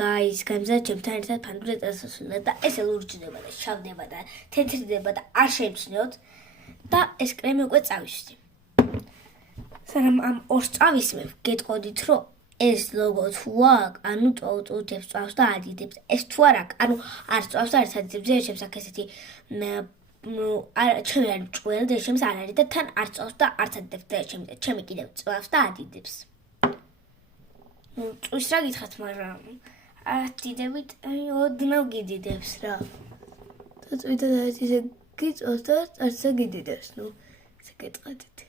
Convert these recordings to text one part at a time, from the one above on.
guys, გამზარდ ჩემთან ერთად ფანდურე წასასვლელა და ესე ლურჯდება და შავდება და თეთრდება და არ შემჩნიოთ და ეს კრემი უკვე წავისვდი. სანამ ამ ორს წავისმევ, გეტყოდით რომ ეს ლოგო თუ აქ, ანუ წუთებს წავს და ადიდებს. ეს თუ არ აქვს, ანუ არ წავს და არ ადიდებს, ჩემს აქ ესეთი ჩემი არ ჭველი და ჩემს არ არის და თან არ წავს და არ ადიდებს და ჩემი კიდევ წავს და ადიდებს. წვის რა გითხრათ, მაგრამ ადიდებით, ოდნავ გიდიდებს რა. და წვითად არის ისე გიწევს და არც გიდიდებს, ესე გეტყოდით.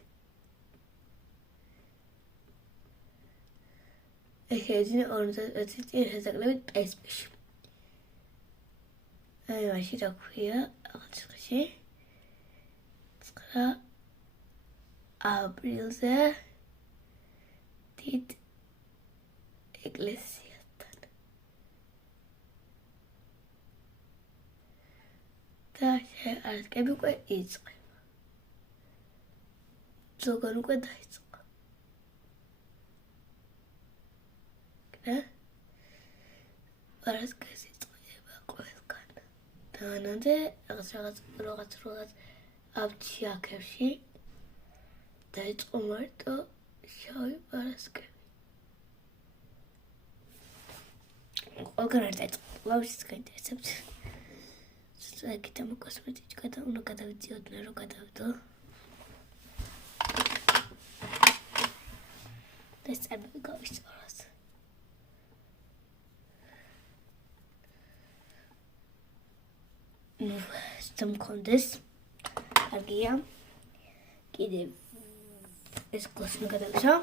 Ეხეძინა 50 წელი შესაძლებლობით PSP-ში. აი, მაშინ რა ქვია, აღწერაში. 9 აპრილზე დიდ ეკლესიასთან. და არკები უკვე იწყება. ზოგან უკვე დაიწყო. პარასკევს იწყება ყველგან. და რაღაც აფჩი აქებში დაიწყო მარტო შავი პარასკევი. ყველგან არ დაიწყო. ლავშიც გაინტერესებთ. საკით ამ კოსმეტიკა და უნდა გადავიწიოდნე რომ გადავიდო. და ეს წარმოვი გავისწოროთ. მქონდეს კარგია კიდევ ეს გლოსი გადავიშვა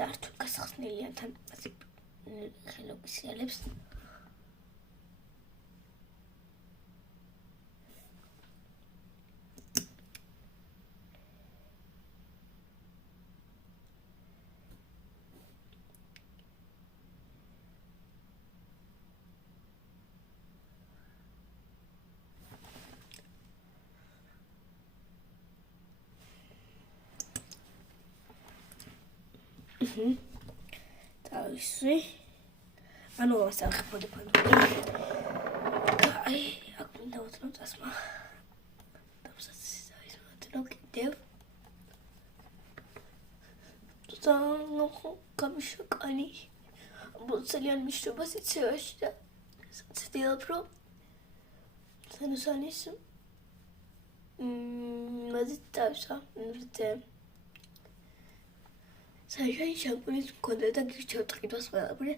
ძართულ გასახსნელია თან ხელობის სიალებს თავისი ანუ ასახებოდი ფანდური აი აქ მინდა ვთნო წასმა დავსაცის ვთნო კიდევ გამიშაკანი ბოცელიან მიშრობას იცევაში და საცდილობ რომ სანუსანის მაზით დავსა საერთოდ შამპუნის მქონდა და გირჩევთ ყიდვას ყველაფერი